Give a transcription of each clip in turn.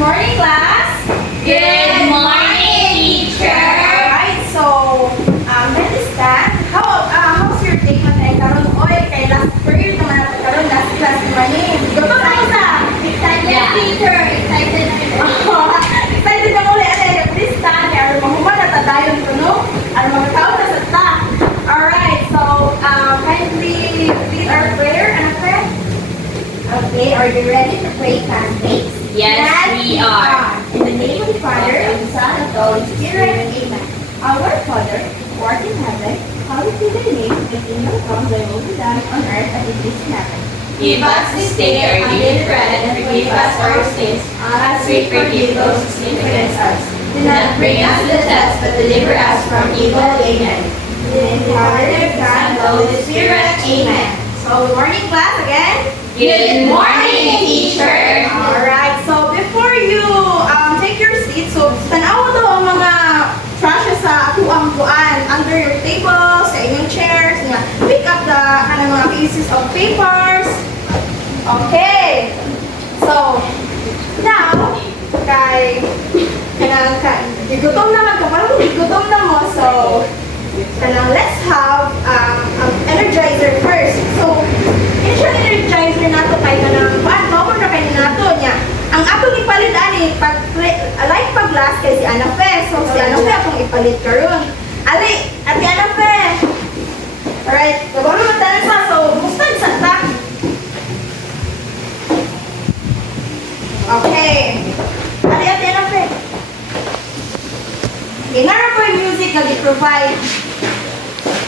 morning, class. Good morning, teacher. Alright, so, that is that. How's your day natin? Karon, oy, kay last period naman natin karon, last class naman eh. Go to sa excited, Yeah. teacher. Excited na excited na muli. Ate, please stand. Kaya mahuman na tadayon ko, no? Ano magkataon na sa ta. Alright, so, kindly lead our prayer. Ano prayer? Okay, are you ready to pray, classmates? Yes, we are. In the name of the Father, and the Son, and the Holy Spirit, Amen. Our Father, who art in heaven, hallowed be thy name, thy kingdom come, thy will be done on earth as it is in heaven. Give us this day our daily bread, and forgive us our sins, as we forgive those who sin against us. Do not bring us to the test, but deliver us from evil. Amen. In the name of the Father, and the Son, and the Holy Spirit, Amen. So, good morning, class, again. Good morning, teacher. Alright, so before you take your seat, so tanaw daw ang mga trashes sa atuang kuan under your table, sa inyong chairs, nga. Pick up the mga pieces of papers. Okay. So, now, gigutom naman ka, parang gigutom na mo, so, let's have an energizer first. So, initial energizer nato kay kanang power na kay nato niya. Ang atong ipalit ani like pag last kay si Ana Fe. So si Ana Fe akong ipalit karon. Ali, ati Ana Fe. Alright, gawon mo tanan sa so musta sa ta. Okay. Ali, ati Ana Fe. Inara ko yung music na i-provide.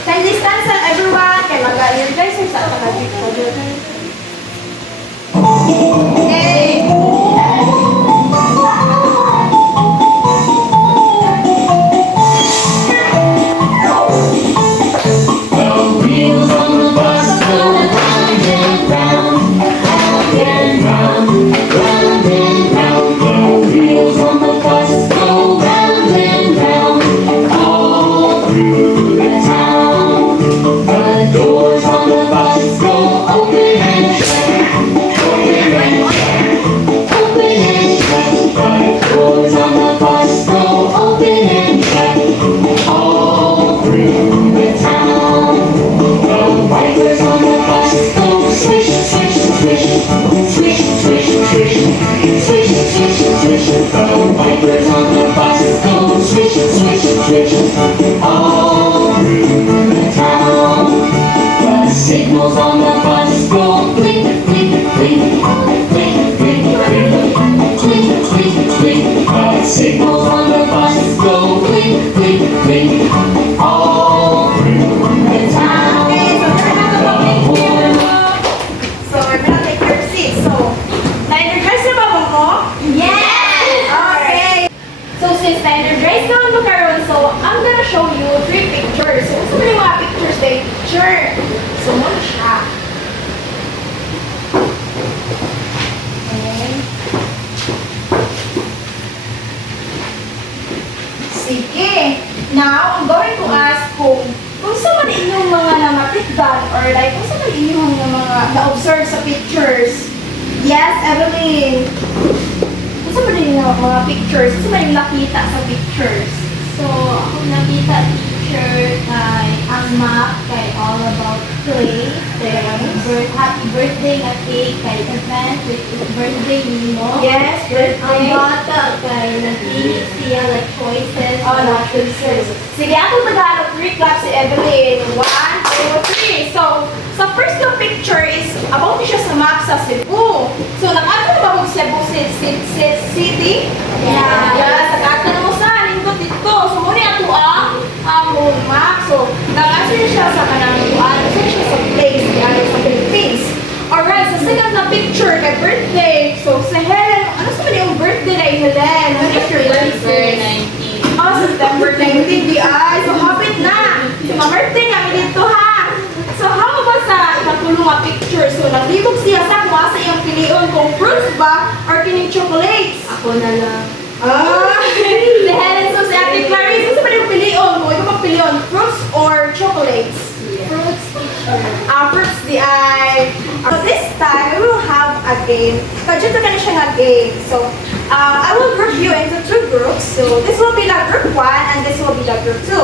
Kindly stand sa everyone. Kaya mag-energizer sa kakabit ko doon. Okay. Signals on the bus go blink, blink, blink, blink, blink, blink, blink, blink, blink. Signals on the bus go blink, blink, blink, all through the town. So we're gonna take your seat. So, na-energize na ba mo? Yes! Okay. So since na-energize naman mo karon, so I'm gonna show you 3 pictures. So gusto mo yung mga pictures na yung picture. So muna siya. Okay. Sige. Now, I'm going to ask kung sa man inyong mga namatikdan or like kung sa man inyong mga na-observe sa pictures. Yes, Evelyn. Kung sa man inyong mga pictures, kung sa man yung nakita sa pictures. So, ako nakita teacher kay ang map kay all about play. Happy birthday na cake kay event which is birthday nimo. Yes, Ang birthday. bata kay nag-inig siya like choices. Oh, no, choices. Sige, ako mag-ano, 3 claps si Evelyn. 1, 2, 3. So, sa first na picture is about siya sa map sa Cebu. So, nag-ano na ba mo Cebu City? Yeah. Yes, nag-ano mo sa lingkod dito. So, muna ako ang map. So, nag-answer siya sa kanang answer siya sa place, sa Philippines. Alright, sa second na picture, kay birthday. So, sa Helen, ano sa man yung birthday na Helen? When is your birthday? 19. Oh, September 19, BI. So, hapit na. So, ma-birthday namin dito, ha? So, how about sa ikatulong nga picture? So, naglibog siya sa kung sa iyong pilion kung fruits ba or kining chocolates. Ako na lang. Si Helen, so si Ate Clarice, gusto pa rin pilion? Kung ikaw magpilion, fruits or chocolates? Fruits teacher. Fruits di ay. So this time, we will have a game. Kadyo to ka na siya nga game. So, I will group you into two groups. So this will be the group 1 and this will be the group 2.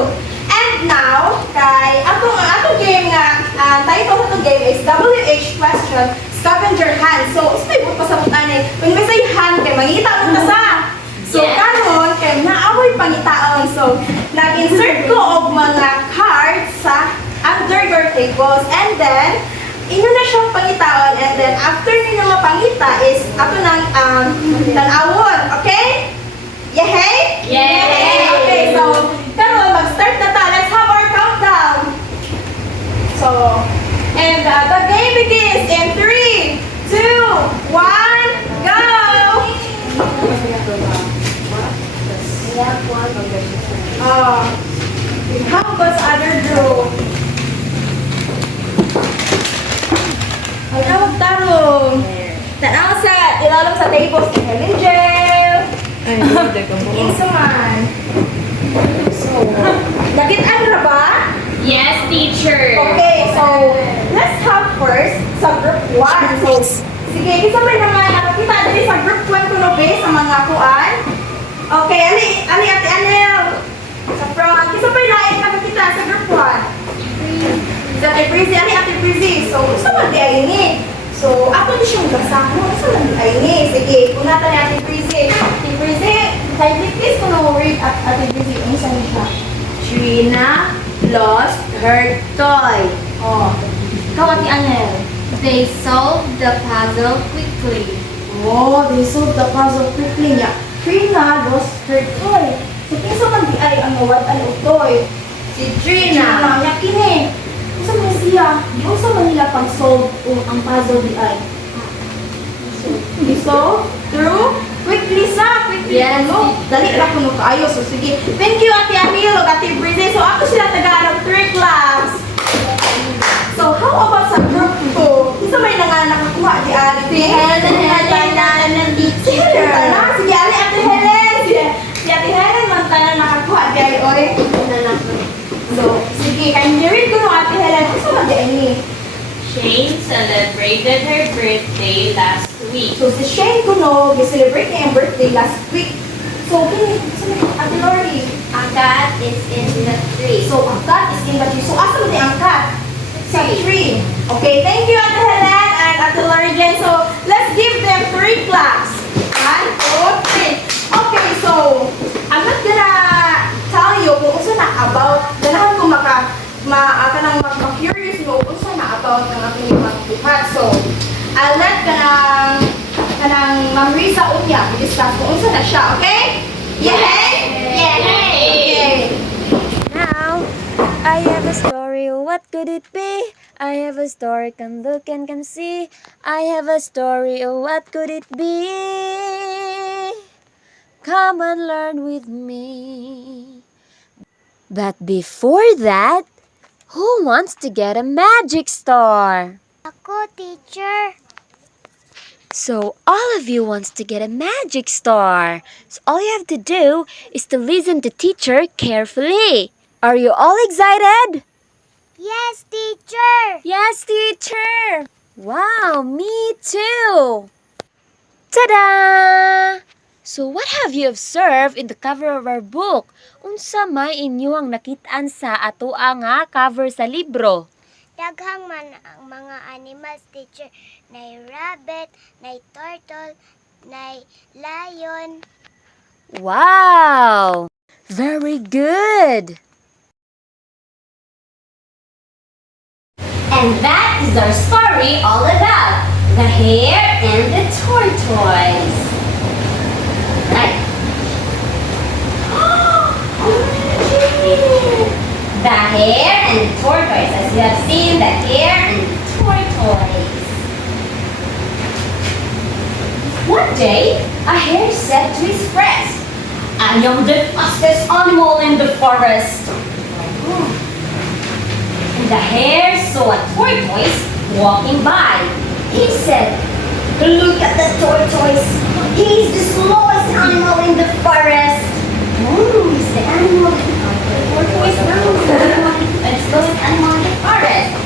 And now, kay atong game nga title sa game is WH question scavenger hunt. So, stay mo pasabot ani. When we say hunt kay mangita mo ta sa. So, Yeah. karon kay naamoy pangitaon. So, nag-insert ko og mga cards sa under your tables and then inyo na siyang pangitaon and then after ninyo mapangita is ato nang tanawon, okay? Yay! Yay! Okay, so karon mag-start na ta. Let's have our countdown. So, and the game begins in 3, 2, 1, go! How about sa other group? Ang tawag tarong. Tanaw sa ilalim sa tables ni Helen Gel. Insa man. So, nagitan ra ba? Yes, teacher. Okay, so let's have first sa group 1. So, sige, isa may naman nakakita dito sa group 1 kuno be sa mga kuan. Okay, ali ate Anel. Sa front, isa may lain nakakita sa group 1. Sa ate Breezy, ali ate Breezy. So, isa man di ay ini. So, ako di siyang basahon. Isa man di ay ini. Sige, kunatan ni ate Breezy. Ate Breezy, kindly please kuno read at ate Breezy. Unsa ni siya? Trina lost her toy. Oh. Ikaw ate Anel. They solved the puzzle quickly. Oh, they solved the puzzle quickly niya. Trina lost her toy. So, kinsa man di ay ang nawad-an og toy? Si Trina niya kini. Unsa man siya? Unsa man nila pag-solve ang puzzle di ay? So, through quickly quickly. Yes. No? Dali ra kuno kaayo. So, sige. Thank you, Ate Anil, ug Ate Breezy. So, ako sila taga-alam 3 class. So, how about sa group 2? Isa may nakakuha di Ate? Si Helen ng Si Helen tanan. Sige, Ali, Ate Helen. Si Ate Helen man tanan nakakuha di ay, oy. So, sige, kayong read ko no, Ate Helen. Unsa man di ay ni? Shane celebrated her birthday last week. So, si Shane Kuno, celebrate niya yung birthday last week. So, kini, Ate Lori. Ang cat is in the tree. So, ang cat is in the tree. So, asa mo di ang cat? Sa tree. Okay, thank you, Ate Helen and Ate Lori Jen. So, let's give them 3 claps. 1, 2, 3. Okay, so, I'm not gonna tell you kung usa na about, ganahan ko kanang mag-curious mo kung usa na about ng aking magtuhat. So, I'll let kanang Ma'am Risa unya i-discuss kung unsa na siya, okay? Yay! Okay. Now, I have a story, what could it be? I have a story, can look and can see. I have a story, what could it be? Come and learn with me. But before that, who wants to get a magic star? Ako, teacher. So all of you wants to get a magic star. So all you have to do is to listen to teacher carefully. Are you all excited? Yes, teacher. Yes, teacher. Wow, me too. Ta-da! So what have you observed in the cover of our book? Unsa may inyong nakitaan sa atoa nga cover sa libro? Daghang man ang mga animals, teacher. Nay rabbit, nay turtle, nay lion. Wow! Very good! And that is our story all about the hare and the tortoise. Right? The hare and the tortoise. As you have seen, the hare and the tortoise. One day, a hare said to his friends, I am the fastest animal in the forest. And the hare saw a tortoise walking by. He said, look at the tortoise. He's the slowest animal in the forest. Oh, he's the animal. The tortoise knows the slowest animal in the forest.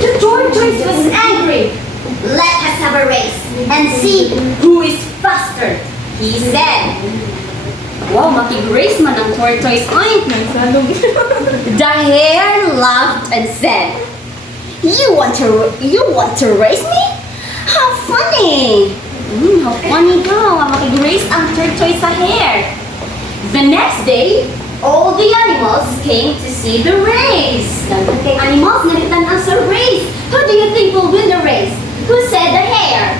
The tortoise was angry. Let us have a race and see who is faster. He said, wow, makigrace man ang tortoise. Ay, the hare laughed and said, you want to race me? How funny! How funny daw, makigrace ang tortoise sa hare. The next day, all the animals came to see the race. Dapat kay animals nalitan sa race. Who do you think will win the race? Who said the hare?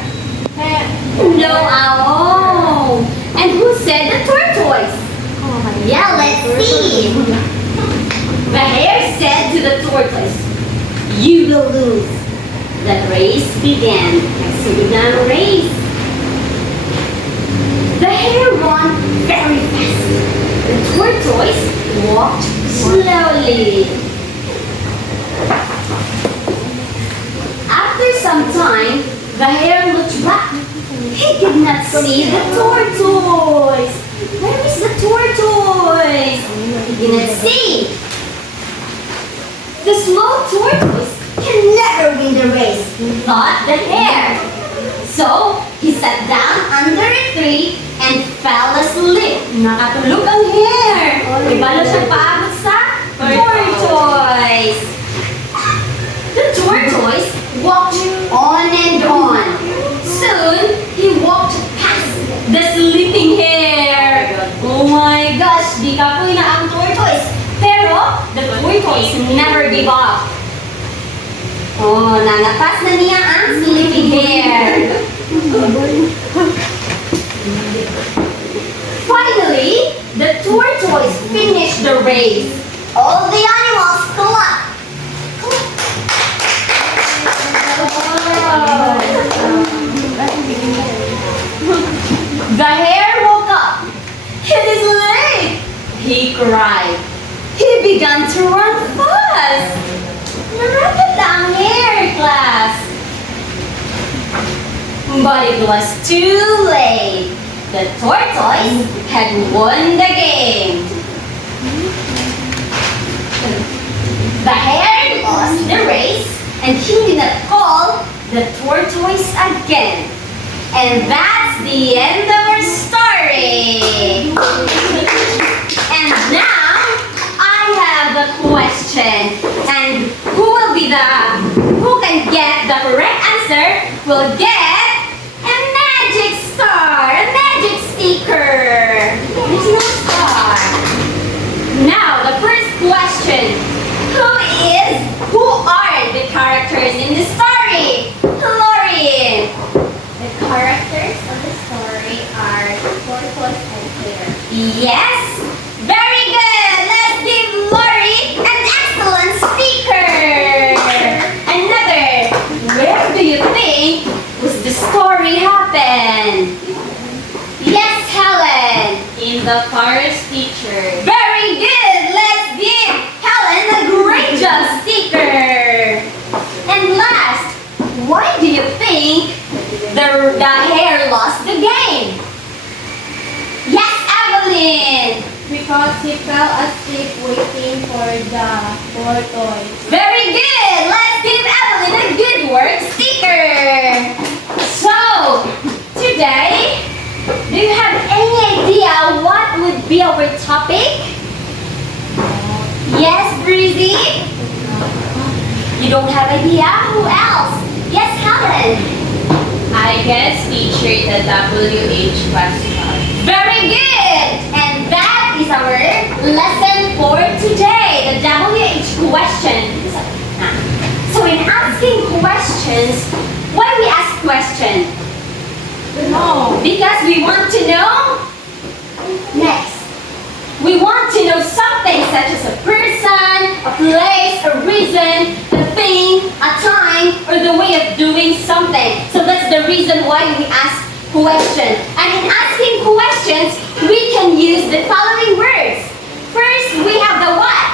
No, owl. And who said the tortoise? Yeah, let's see. The hare said to the tortoise, you will lose. The race began. So began a race. The hare ran very fast. The tortoise walked slowly. After some time, the hare looked back. He did not see the tortoise. Where is the tortoise? He did not see. The small tortoise can never win the race, thought the hare. So, he sat down under a tree and fell asleep. Nakatulog ang hare. Ibalo siya paabot sa tortoise. The tortoise walked on and on. Soon, he walked past the sleeping hare. Oh my gosh, di kapoy na ang tortoise. Pero, the tortoise never gave up. Oh, nanapas na niya ang sleeping hare. Finally, the tortoise finished the race. All the animals clapped. The hare woke up. It is late, he cried. He began to run fast. Narapit lang hare, class. But it was too late. The tortoise had won the game. The hare lost the race, and he did not call the tortoise again. And that's the end of our story. And now, I have a question. And who can get the correct answer will get a magic star, a magic sticker. There's no star. Now, the first question. Who are the characters in the story? Lauren. The characters of the story are tortoise and hare. Yes, very good. Let's give Lori an excellent speaker. Another. Where do you think was the story happen? Yes, Helen. In the forest, teacher. Very good. Let's give Helen a great job sticker. And last, why do you think the hare lost the game? Yes, Evelyn. Because he fell asleep waiting for the tortoise. Very good. Let's give Evelyn a good work sticker. So, today, do you have any idea what would be our topic? Yes, Breezy? You don't have idea? Who else? Yes, Helen. I guess, teacher, the WH question. Very good. And that is our lesson for today, the WH question. So in asking questions, why we ask questions? No. Because we want to know. Next. We want to know something such as a person, a place, a reason, a thing, a time, or the way of doing something. So that's the reason why we ask questions. And in asking questions, we can use the following words. First, we have the what.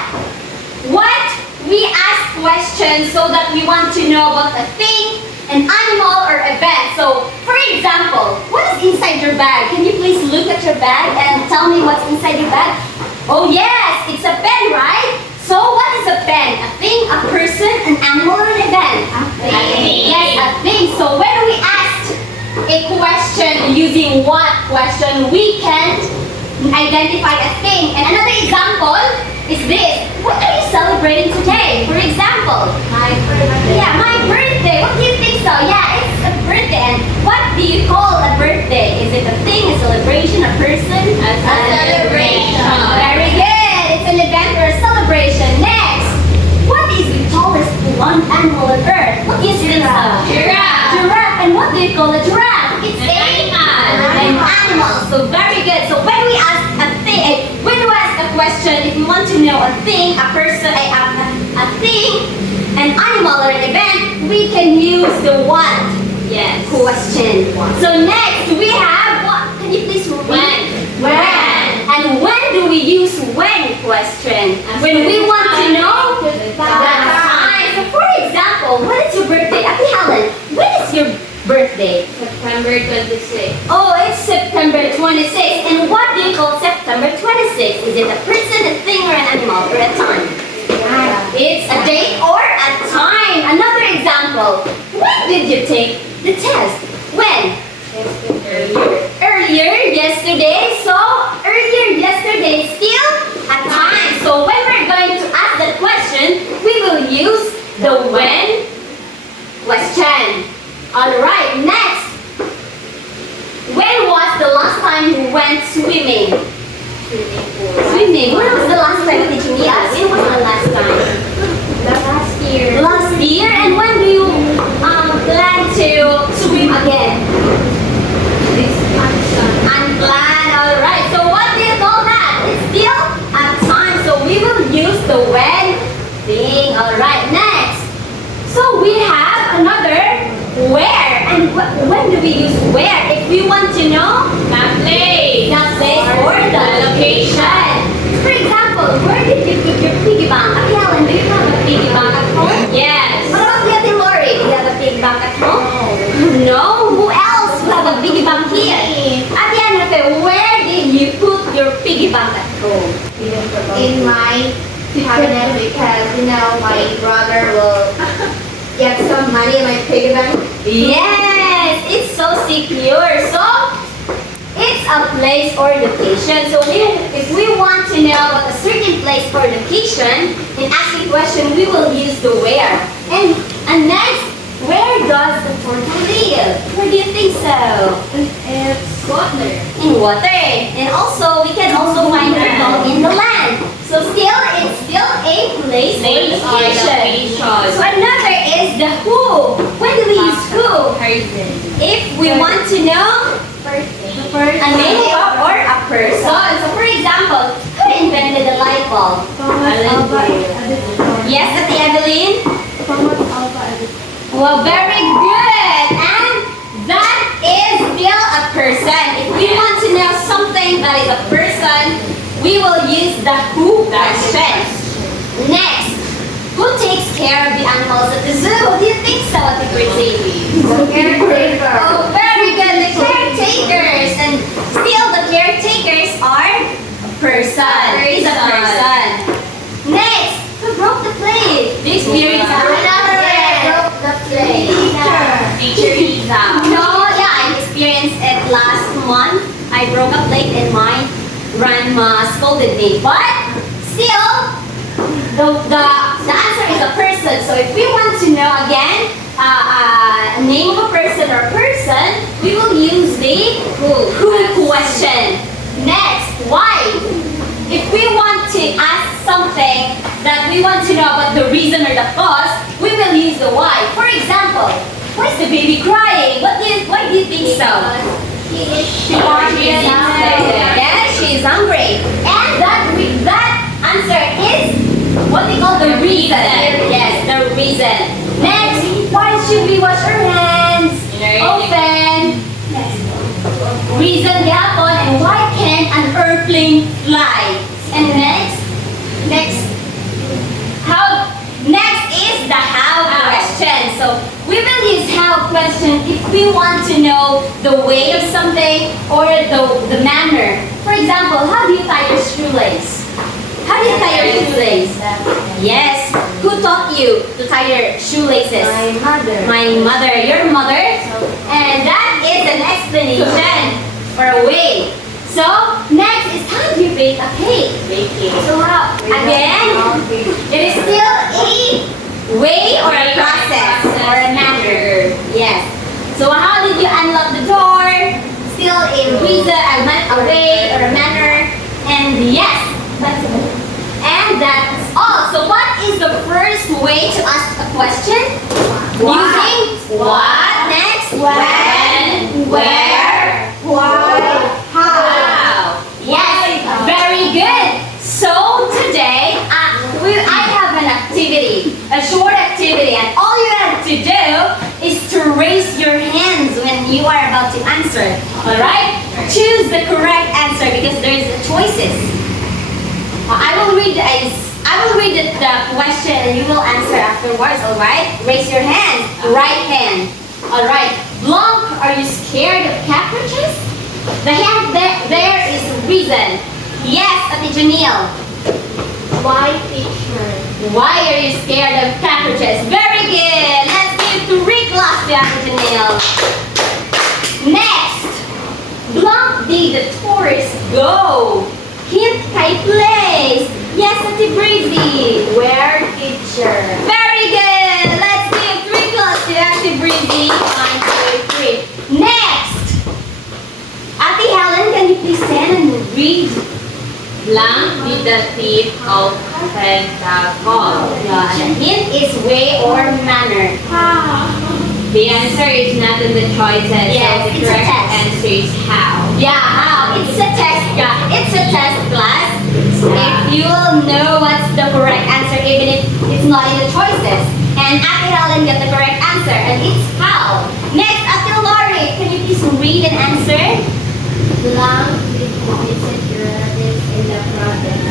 What? We ask questions so that we want to know about a thing, an animal, or event. So, for example, what is inside your bag? Can you please look at your bag and tell me what's inside your bag? Oh yes, it's a pen, right? So, what is a pen? A thing, a person, an animal, or an event? A thing. Yes, a thing. So, when we ask a question using what question we can identify a thing. And another example is this. What are you celebrating today? For example, My birthday. yeah, my birthday. What do you think so? Yeah, it's a birthday. And what do you call a birthday? Is it a thing, a celebration, a person? A celebration. Very good. It's an event or a celebration. Next, what is the tallest land animal on Earth? What do you think so? Giraffe. Giraffe. And what do you call a giraffe? It's An animal. an animal. So very good. So when we ask a thing, when we ask a question, if we want to know a thing, a person, a thing, an animal or an event, we can use the what Yes. question. So next we have what? Can you please repeat? When. When. And when do we use when question? When we want to know the time. So for example, when is your birthday? Ate Helen, when is your birthday? September 26. Oh, it's September 26th. And what do you call September 26th? Is it a person, a thing, or an animal, or a time? It's a date or a time. Another example. When did you take the test? When? Earlier, yesterday. So, earlier yesterday is still a time. So, when we're going to ask that question, we will use the when question. Alright, next. When was the last time you went swimming? Swimming? When was the last time did you meet us? When was the last time? Last year. Last year? And when do you plan to swim again? This month. Unplanned, alright. So what do you call that? It's still a time. So we will use the when thing. Alright, next. So we have another where. And when do we use where? If we want to know The place. the place or the location. For example, where did you put your piggy bank? Ate Helen, do you have a piggy bank at home? Yes. What about you, Ate Lori? Do you have a piggy bank at home? No. Who else who have a piggy bank here? Ate Hanafe, where did you put your piggy bank at home? In my cabinet because my brother will get some money in my piggy bank. Yes, it's so secure. So, it's a place or location. So, if we want to know about a certain place or location, in asking question, we will use the where. And next, where does the turtle live? Where do you think so? It's water. In water. And also, we can also find turtle in the land. So, it's still a place or location. So, another is the who. When do we use who? Person. If we want to know a name or a person. So for example, who invented the light bulb? Yes, Ate Evelyn? Well, very good. And that is still a person. If we want to know something that is a person, we will use the who question. Next, who takes care of the animals at the zoo? What do you think so, Ate Chrissy? Caretaker. Oh, very good. The caretakers. And still, the caretakers are a person. Is a person. Next, who broke the plate? The experience. The plate. Teacher Lisa. No, yeah, I experienced it last month. I broke a plate and my grandma scolded me. But still, the answer is a person. So if we want to know again a name of a person or person, we will use the who question. Next, why? If we want to ask something that we want to know about the reason or the cause, we will use the why. For example, why is the baby crying? Why do you think so? She is hungry. Yes, she is hungry. And that answer is what they call the reason. Yes, the reason. Next, why should we wash our hands often? Reason yapon. And why can an airplane fly? And next is the how question. So we will use how question if we want to know the way of something or the manner. For example, how do you tie your shoelace? How do you tie your shoelace? Yes. Who taught you to tie your shoelaces? My mother. My mother. Your mother? And that is an explanation. or a way. So next it's time to bake a cake. So how? Again, it is still a way or a process or a manner. Yes. So how did you unlock the door? Still a reason, a way or a manner. And yes, that's all. And that's all. So what is the first way to ask a question? Using what? Next? When? Where? Why? How? Yes, very good. So today, I have an activity, a short activity, and all you have to do is to raise your hands when you are about to answer. All right? Choose the correct answer because there's choices. I will read the question and you will answer afterwards. All right? Raise your hand. Right hand. All right. Blanc, are you scared of cockroaches? The hand there is reason. Yes, Ate Janelle. Why, teacher? Why are you scared of cockroaches? Very good. Let's give 3 claps to Ate Janelle. Next. Blanc did the tourist go? Hint kay place. Yes, Ate Breezy. Where, teacher? Very good. Let's give 3 claps to Ate Breezy. 1, 2, 3. Next. Ate Helen, can you please stand and read? Blank did the thief of Pentagon. Yeah, and the hint is way or manner. The answer is not in the choices, Yes, so the it's a correct test. answer is how. Yeah, how? It's a test, yeah. It's a test, class. If you will know what's the correct answer, even if it's not in the choices. And Ate Helen got the correct answer, and it's how. Next, Ate Lori, can you please read and answer? Blanc did visit relatives in the province.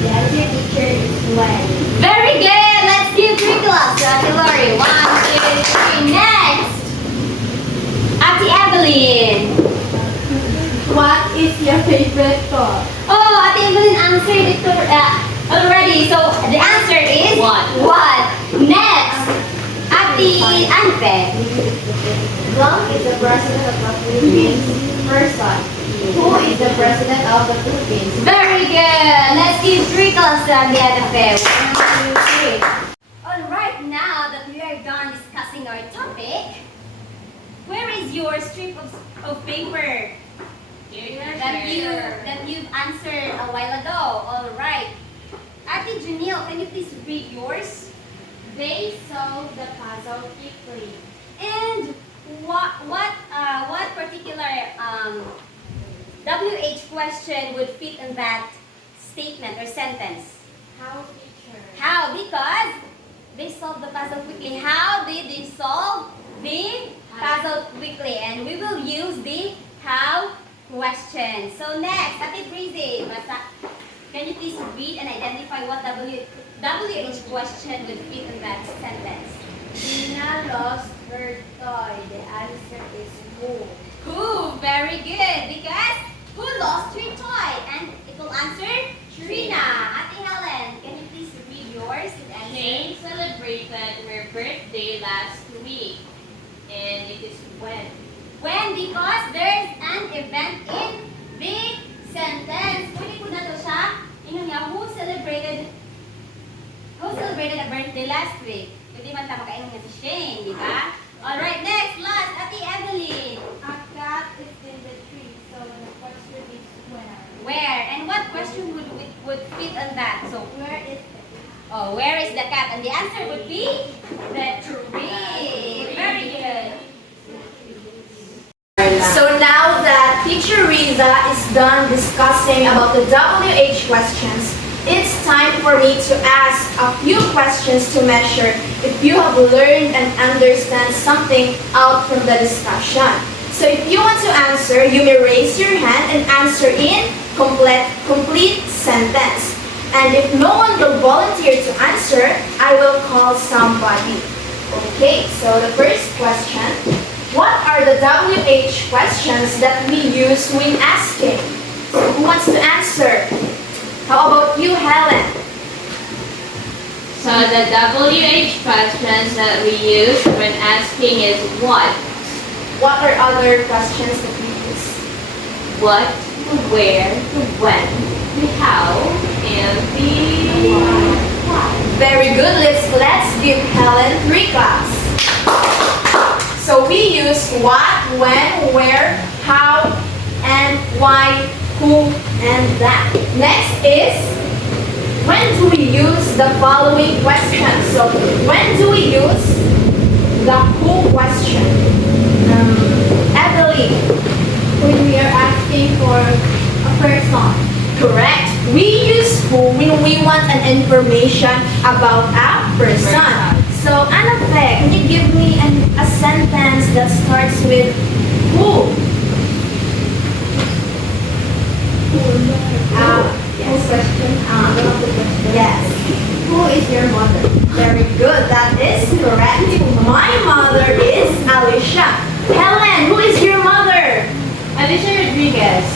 The answer, teacher, is when. Very good. Let's give 3 claps to Ate Lori. 1, 2, 3. Next, Ate Evelyn. What is your favorite color? Oh, Ate Evelyn answered it already. So the answer is What? What? Next, Ate Anfe. Blanc is the president of the Philippines person. Who is the president of the Philippines? Very good. Let's give 3 claps to Ate Anfe. 1, 2, 3. All right, now that we are done discussing our topic, where is your strip of paper that you've answered a while ago? All right. Ate Janelle, can you please read yours? They solved the puzzle quickly. And what particular WH question would fit in that statement or sentence? How, teacher? How? Because they solved the puzzle quickly. How did they solve the puzzle quickly? And we will use the how question. So next, Ate Breezy, can you please read and identify what WH question would fit in that sentence? Tina lost her toy. The answer is who. Who? Very good. Because who lost her toy? And it will answer Trina. Ate Helen, can you please read yours and answer? Jane celebrated her birthday last week. And it is when? When? Because there's an event in the sentence. Pwede po na to siya. Ingon nga, who celebrated a birthday last week? Pwede man tama kainin nga si Shane, di ba? Alright, next, last, Ate Evelyn. A cat is in the tree. So the question is where. Where? And what question would fit on that? So, Where is the where is the cat? And the answer would be the tree. Very good. So now that Teacher Riza is done discussing about the WH questions, it's time for me to ask a few questions to measure if you have learned and understand something out from the discussion. So if you want to answer, you may raise your hand and answer in complete sentence. And if no one will volunteer to answer, I will call somebody. Okay, so the first question. What are the WH questions that we use when asking? So who wants to answer? How about you, Helen? So the WH questions that we use when asking is what? What are other questions that we use? what, the where, the when, the how, and the why. Very good. Let's give Helen 3 claps. So we use what, when, where, how, and why, who, and that. Next is, when do we use the following questions? So when do we use the who question? Evelyn. When we are asking for a person. Correct. We use who when we want an information about a person. So, Anafe, can you give me a sentence that starts with who? Yes. Question. One of the questions. Yes. Who is your mother? Very good. That is correct. My mother is Alicia. Helen, who is your mother? Alicia Rodriguez.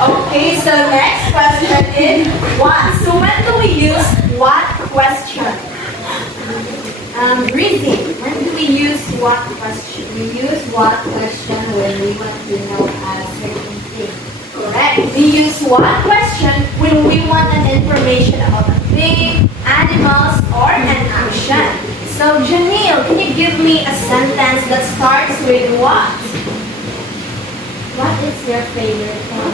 Okay, so next question is what? So when do we use what question? Breezy, when do we use what question? We use what question when we want to know a certain thing. Correct. We use what question when we want an information about a thing, animals, or an action. So Janelle, can you give me a sentence that starts with what? What is your favorite toy?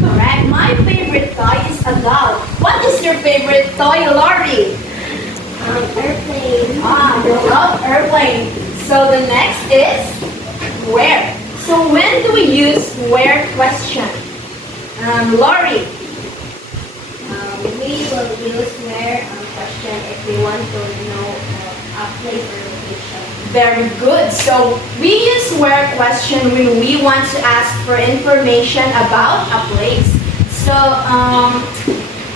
Correct. My favorite toy is a doll. What is your favorite toy, Lori? Airplane. You love airplane. So the next is where. So when do we use where question? Lori. We will use where question if we want to know a place or location. Very good. So we use where question when we want to ask for information about a place. So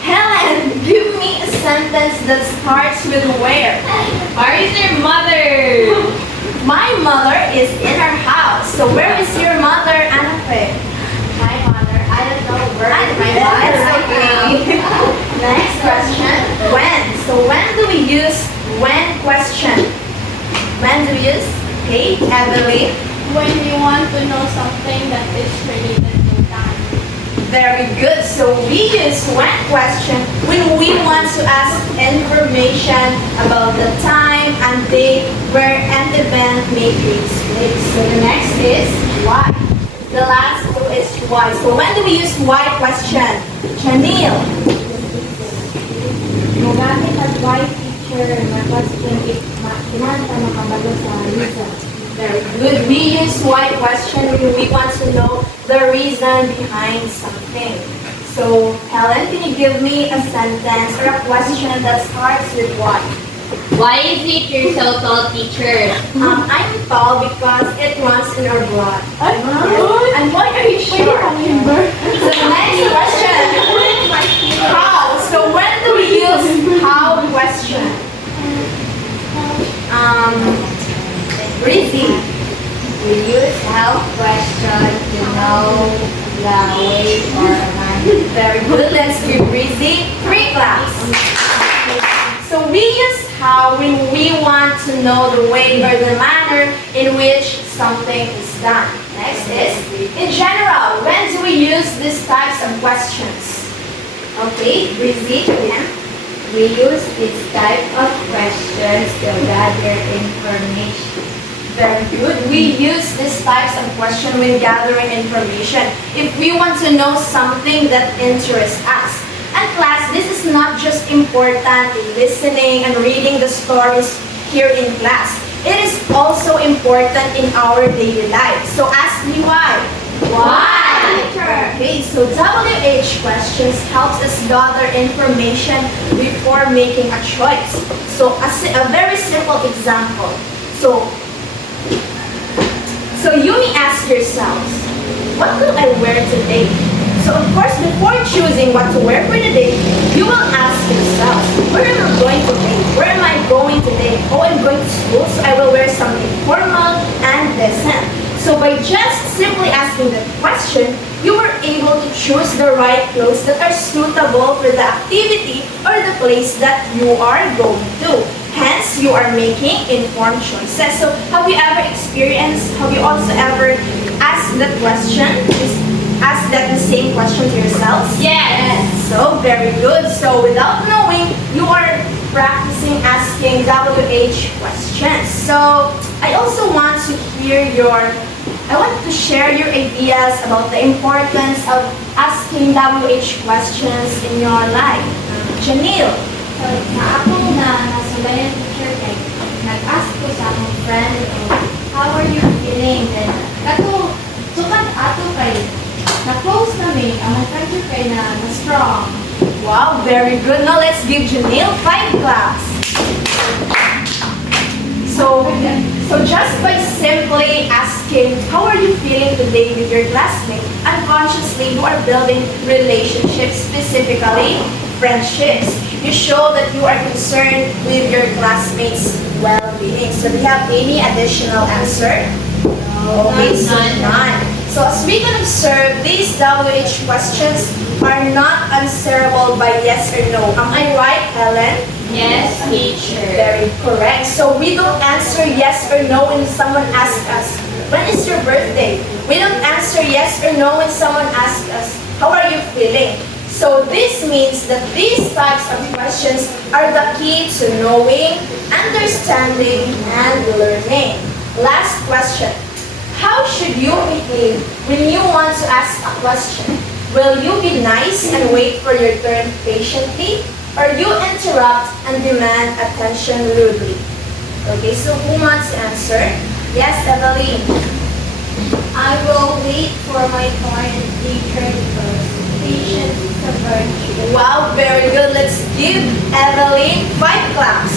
Helen, give me a sentence that starts with where. Where is your mother? My mother is in our house. So where is your mother, Anafe? My mother, I don't know where is my That's mother. okay. Next question. When? So when do we use when question? When do we use? Okay, Evelyn. When you want to know something that is related to time. Very good. So we use when question when we want to ask information about the time and date where an event may take place. So the next is why. The last two is why. So when do we use why question? Janelle. Magamit ang why teacher na question if kailangan ka makabalo sa reason. Very good. We use why question when we want to know the reason behind something. So, Helen, can you give me a sentence or a question that starts with why? Why is it you're so tall, teacher? I'm tall because it runs in our blood. Yes. And why are you sure? So, the next question. How? So, when do we use how question? Breezy. We use how question to know the way or a manner. Very good. Let's give Breezy 3 claps. So we use how when we want to know the way or the manner in which something is done. Next is, in general, when do we use these types of questions? Okay, Breezy, again. We use this type of questions to gather information. Very good. We use these types of question when gathering information if we want to know something that interests us. And class, this is not just important in listening and reading the stories here in class. It is also important in our daily life. So ask me why. Why? Okay, so WH questions helps us gather information before making a choice. So a very simple example. So you may ask yourselves, what will I wear today? So of course, before choosing what to wear for the day, you will ask yourself, where am I going today? Where am I going today? Oh, I'm going to school, so I will wear something formal and decent. So by just simply asking that question, you were able to choose the right clothes that are suitable for the activity or the place that you are going to. Hence, you are making informed choices. So have you ever have you also ever asked that question? Ask that the same question to yourselves? Yes. So, very good. So, without knowing, you are practicing asking WH questions. So, I also want to I want to share your ideas about the importance of asking WH questions in your life. Janelle. So, na ako na nasulayan teacher kay nag-ask ko sa akong friend, how are you feeling? Then, kato, sukat ato kay na-close kami, ang friendship kay na strong. Wow, very good. Now, let's give Janelle 5 claps. So just by simply asking, how are you feeling today with your classmate, unconsciously you are building relationships, specifically friendships. You show that you are concerned with your classmates' well-being. So do you have any additional answer? No. Okay, so none. So as we can observe, these WH questions are not answerable by yes or no. Am I right, Helen? Yes, teacher. Very correct. So we don't answer yes or no when someone asks us, when is your birthday? We don't answer yes or no when someone asks us, how are you feeling? So this means that these types of questions are the key to knowing, understanding, and learning. Last question. How should you behave when you want to ask a question? Will you be nice and wait for your turn patiently? Or you interrupt and demand attention rudely? Okay, so who wants to answer? Yes, Evelyn. I will wait for my turn teacher first. Patience is a virtue. Wow, very good. Let's give Evelyn 5 claps.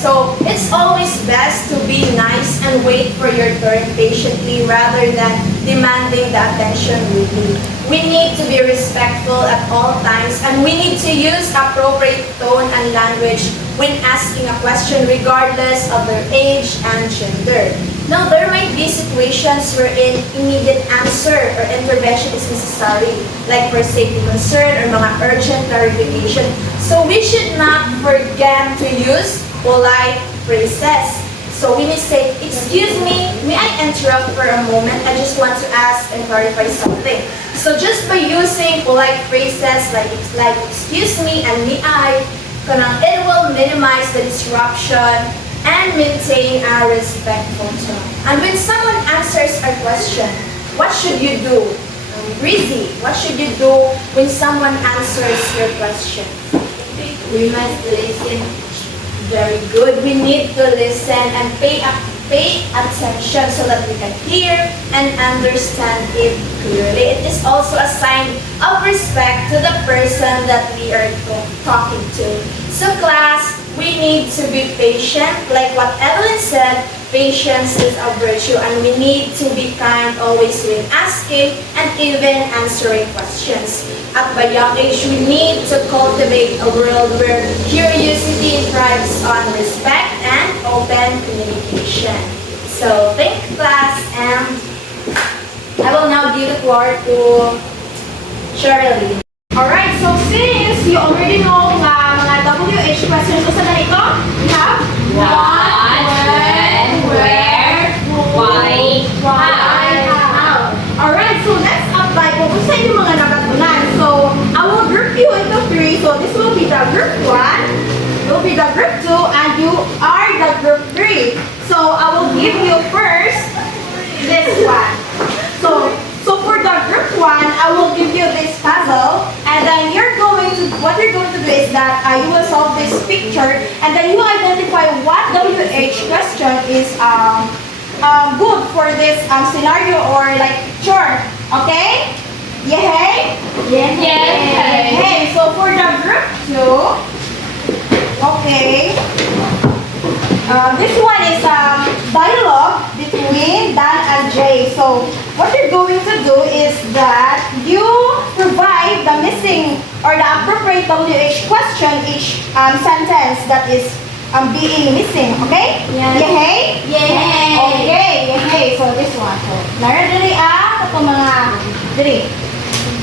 So, it's always best to be nice and wait for your turn patiently rather than demanding the attention rudely. We need to be respectful at all times and we need to use appropriate tone and language when asking a question regardless of their age and gender. Now, there might be situations wherein immediate answer or intervention is necessary, like for safety concern or mga urgent clarification. So, we should not forget to use polite phrases. So we may say, excuse me, may I interrupt for a moment? I just want to ask and clarify something. So just by using polite phrases like excuse me and may I, it will minimize the disruption and maintain a respectful tone. And when someone answers a question, what should you do? Breezy, what should you do when someone answers your question? We must listen. Very good. We need to listen and pay attention so that we can hear and understand it clearly. It is also a sign of respect to the person that we are talking to. So class, we need to be patient. Like what Evelyn said, patience is a virtue and we need to be kind always when asking and even answering questions. At the young age, we need to cultivate a world where curiosity thrives on respect and open communication. So, thank you, class, and I will now give the floor to Shirley. Alright, so since you already know mga WH questions, so na ito, we have What, when, where, why, how. Alright, so let's apply kung sa inyo mga nakatunan. So, I will group you into 3. So, this will be the group 1, will be the group 2, and you are the group 3. So, I will give you first this one. So for the group 1, I will give you this puzzle, and then what you're going to do is that you will solve this picture, and then you will identify what WH question is good for this scenario or like picture. Okay? Yay? Yay. Okay, so for the group 2, okay. This one is dialogue between Dan and Jay. So what you're going to do is that you provide the missing or the appropriate WH question each sentence that is being missing, okay? Yes. Yehey? Yay! Okay, yehey. So this one. So, nara diri ito mga diri.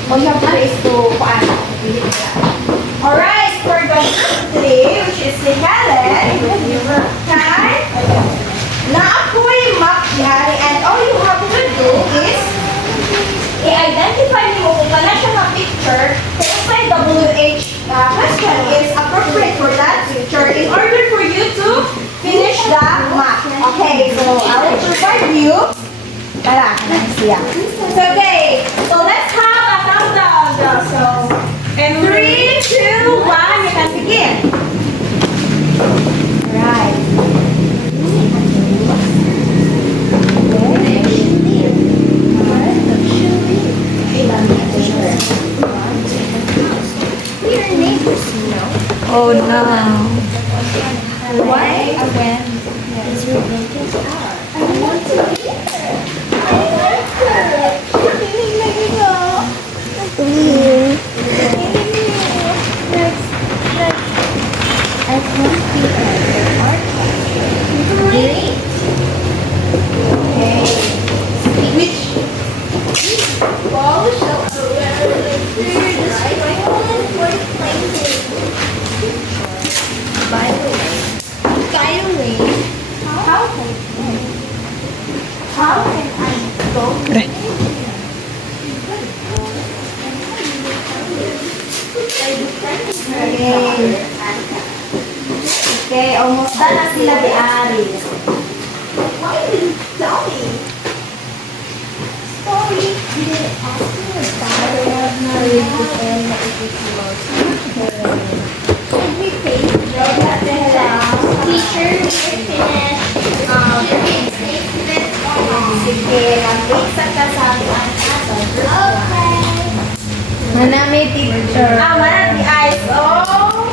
All you have to do is to paano. Alright, for the three, which is si Helen. Okay? Na ako'y makyari and all you have to do is i-identify mo kung wala siya na picture kung may WH question is appropriate for that picture in order for you to finish the math. Okay, so I will provide you. Tara, siya. So, okay, so let's have a countdown. So, in 3, 2, 1, you can begin. Right. Oh no. Why? Again. Okay, almost done na sila di Ari. Why did you tell me? Sorry, you didn't ask me about it. I have not read the end that it was Should we pay to job at the house? Teacher, we finished. Sige, mag-isa ka sa akin. Okay. Manami teacher. Manami eyes. Oh.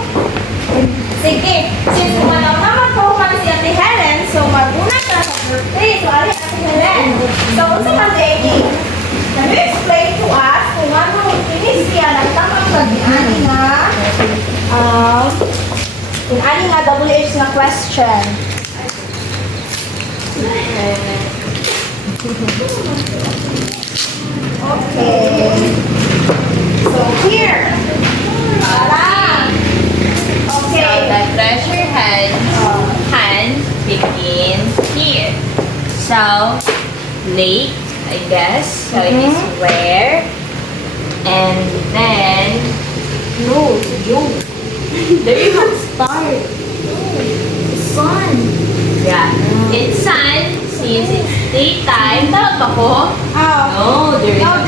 Sige, since kumalaw naman po kami si Ate Helen, so mag-una ka sa birthday. So, Ate Helen. So, unsa man day, can you explain to us kung ano finish siya ng tamang pag-ani nga kung ani nga WH na question. Okay. So, here. Para. Okay. So the treasure hand begins here. So lake, I guess. So it is where, and then no, there you go. Start. Sun. Yeah. It's sun since it's daytime. Tama ba ko? No, there is Oh,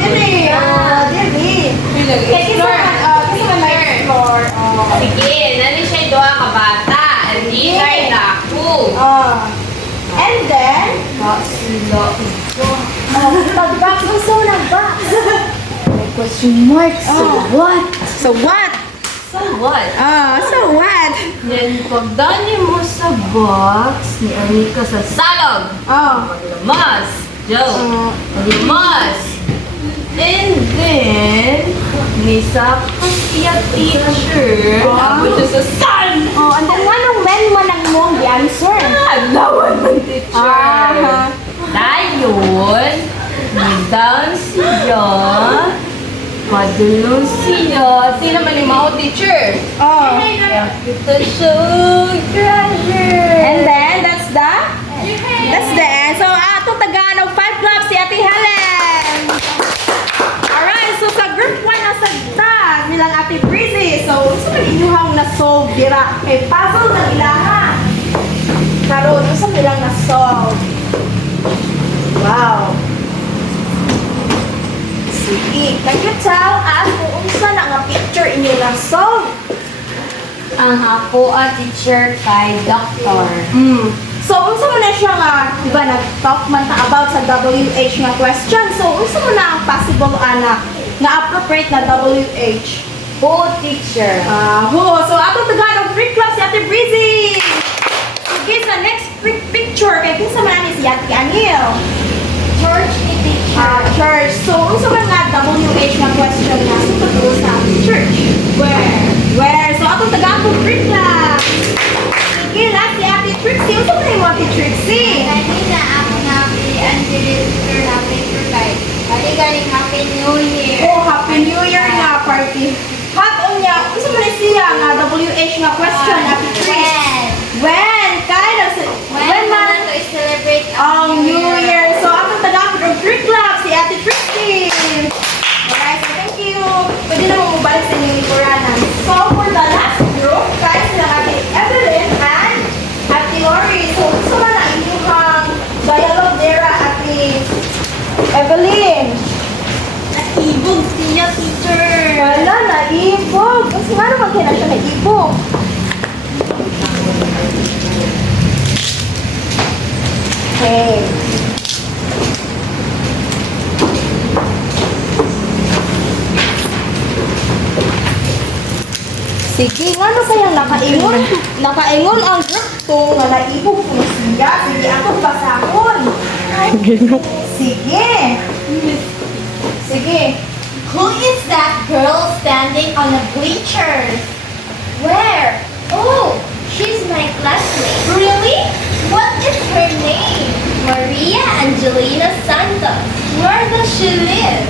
dili. Dili. Kasi man mag-explore. Sige, nani siya doha ka bata. And these are the ako. And then, pag-box, gusto mo ng box. Question mark. So what? So what? So what? So what? Then, pagdali mo sa box, ni Anika sa salog. Maglamas. Joe. Maglamas. And then, ni sakto siya teacher. Abot siya sa sun. And then, anong men mo nang mong answer? Lawan ng teacher. Dayon, ni-down siya. Padulong siya. Sino man yung mga teacher? Ito siya, treasure. And then, that's the end. So, atong Tagalog 5 club si Ate Helen. Alright, so sa group 1 na sagta nilang Ate Breezy. So, gusto man inyuhang na-solve dira. Kay puzzle ng ilaha. Karon, gusto nilang na-solve. Wow. Sige, can you tell us kung unsa na nga picture inyo na-solve? Ang ako teacher kay doctor. So, unsa mo na siya nga, diba, nag-talk man ta about sa WH nga question. So, unsa mo na ang possible nga appropriate na WH? Po teacher. So, atong Tagalog free club si Ate Breezy. Sige, sa next picture, kay kinsa man ni si Ate Anil. Church ni teacher. Church. So, unsa man nga WH nga question nga sugod sa church? Where? So, atong Tagalog free club. Sige, last si Ate Trixie. Ano ba yung Ate Trixie? Kanina ako ang director namin for guys. Adi galing Happy New Year. Oh, Happy New Year nga, party. Hot on niya. Gusto mo na siya nga WH nga question, Ate Trixie. When? Kaya When man to celebrate ang New Year. So, ako taga from Tree Club, si Ate Trixie. Alright, so thank you. Pwede na mo mabalik sa inyong lingkuranan. So, for the last group, kaya sila Ate Evelyn and Ate Lori. So, gusto mo na inyong dialogue there, Ate Evelyn. Naibog siya, teacher. Wala, naibog. Kasi nga naman kaya na siya naibog. Okay. Sige, nga na kayang nakaingon ang group to nga naibog ko siya. Sige, ako pasahon. Sige. Sige. Who is that girl standing on the bleachers? Where? Oh, she's my classmate. Really? What is her name? Maria Angelina Santos. Where does she live?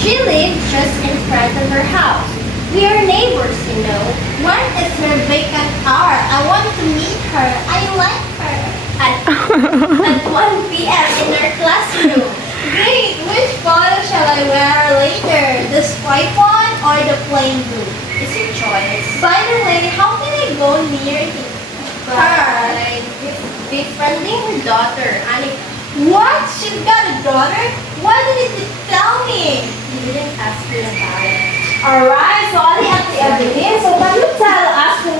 She lives just in front of her house. We are neighbors, you know. When is her vacant hour? I want to meet her. I like her. At 1 p.m. in our classroom. Great! Which photo shall I wear later? The striped one or the plain blue? It's your choice. By the way, how can I go near her? Befriending her daughter. What? She's got a daughter? Why didn't you tell me? You didn't ask me about it. Alright, so ali Ate Evelyn. So, can you tell us kung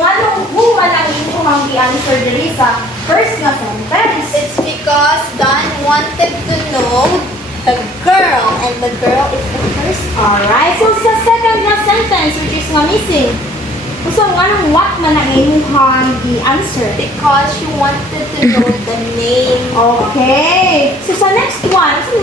who man ang inyong answer diri sa first na sentence? It's because Don wanted to know the girl, and the girl is the first. Alright, so sa second na sentence, which is nga missing, so what man ang inyong answer? Because she wanted to know the name. Okay. So sa next one, so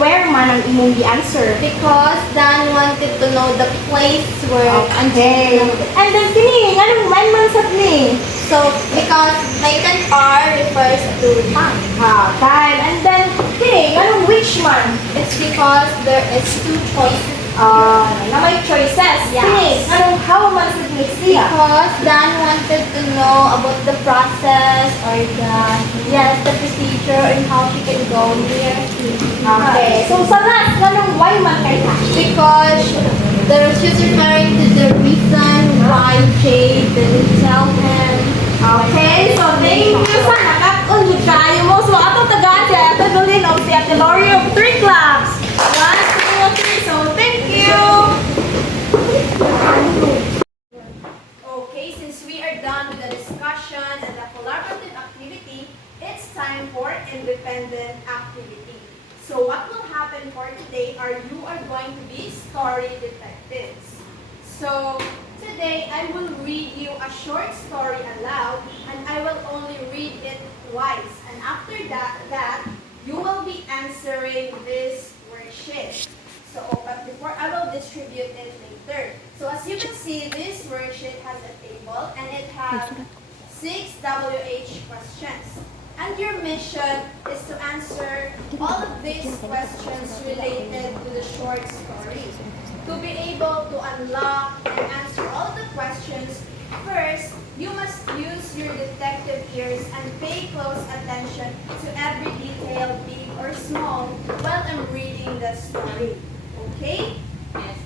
where man ang imong answer? Because Dan wanted to know the place where Okay. And then kini, when man sa ni? So, because vacant R refers to time. Time. And then kini, which man? It's because there is two choices. Na may choices. Yes. Kini, how man sa ni siya? Because Dan wanted to know about the process or the procedure and how she can go near to Okay. So sa last, why man kay ka? Because she's referring to the reason why Jay didn't tell him. Okay, so thank you sa nakakon jud kayo mo. So ato tagaan si Ate Dolin o si Ate Lori of 3 clubs. 1, 2, 3. So thank you. Okay, since we are done with the discussion and the collaborative activity, it's time for independent activity. So what will happen for today are you are going to be story detectives. So today I will read you a short story aloud and I will only read it twice. And after that you will be answering this worksheet. So, but before I will distribute it later. So as you can see, this worksheet has a table and it has 6 WH questions. And your mission is to answer all of these questions related to the short story. To be able to unlock and answer all of the questions, first, you must use your detective ears and pay close attention to every detail, big or small, while I'm reading the story. Okay? Yes.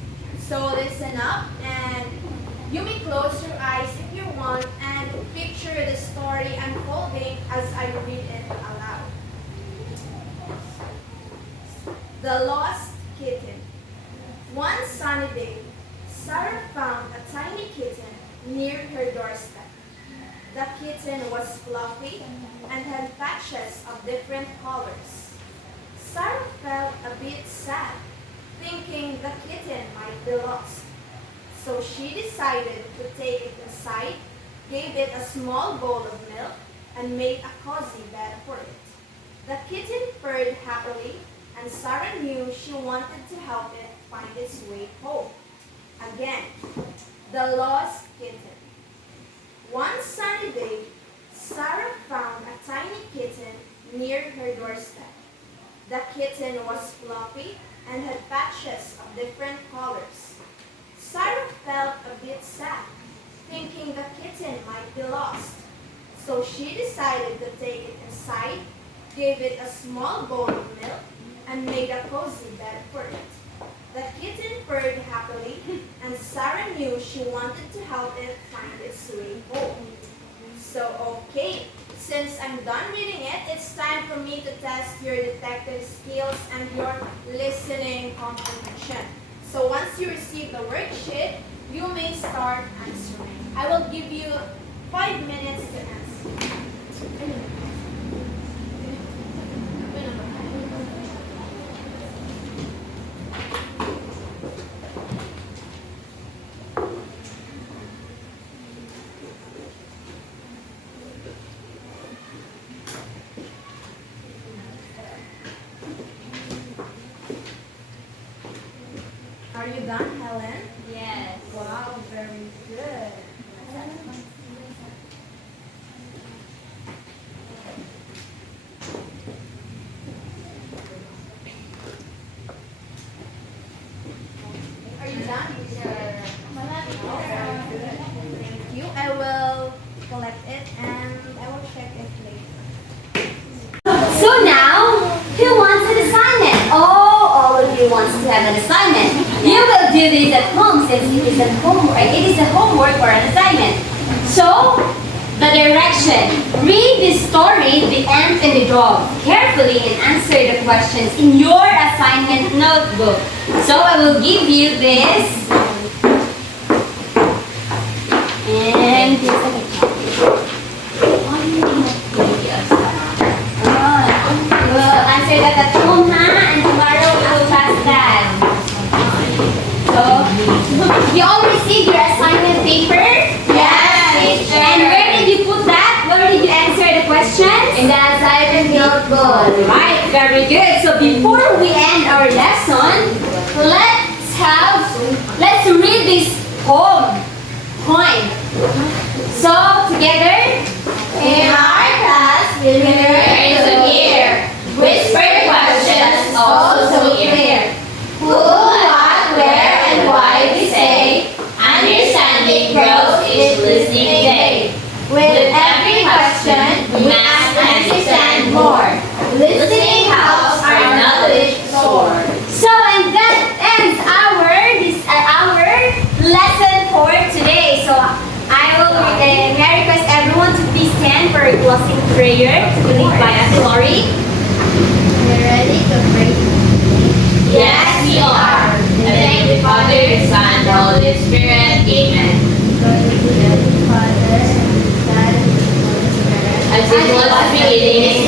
So listen up and you may close your eyes if you want and picture the story unfolding as I read it aloud. The Lost Kitten. One sunny day, Sarah found a tiny kitten near her doorstep. The kitten was fluffy and had patches of different colors. Sarah felt a bit sad, thinking the kitten might be lost. So she decided to take it inside, gave it a small bowl of milk, and made a cozy bed for it. The kitten purred happily, and Sarah knew she wanted to help it find its way home. Again, the lost kitten. One sunny day, Sarah found a tiny kitten near her doorstep. The kitten was fluffy and had patches of different colors. Sarah felt a bit sad, thinking the kitten might be lost. So she decided to take it inside, gave it a small bowl of milk, and made a cozy bed for it. The kitten purred happily, and Sarah knew she wanted to help it find its way home. So, okay, since I'm done reading it, it's time for me to test your detective skills and your listening comprehension. So once you receive the worksheet, you may start answering. I will give you 5 minutes to answer. Are you done, Helen? Yes. Wow, very good. Are you done? Very good. Thank you. I will collect it and I will check it later. So now, who wants an assignment? Oh, all of you wants to have an assignment. You will do this at home since it is a homework. It is a homework or an assignment. So, the direction. Read the story, The Ant and the Dog, carefully and answer the questions in your assignment notebook. So I will give you this. And we'll answer that at home, and tomorrow we will pass that. So, you all received your assignment paper? Yes, teacher. And where did you put that? Where did you answer the questions? In the assignment notebook. Right, very good. So before we end our lesson, let's read this poem. So together, in our class, we learn to hear. Whispered questions also clear. Who, what, where, and why we say. Understanding grows each listening day. With every question, we must understand more. Listening helps our knowledge soar. So, and that ends our lesson for today. So, I will may I request everyone to please stand for a closing prayer to be led by Ate Lori. We're ready to pray. Yes, we are. And thank you, Father, Son, and Holy Spirit. Amen. As it was beginning,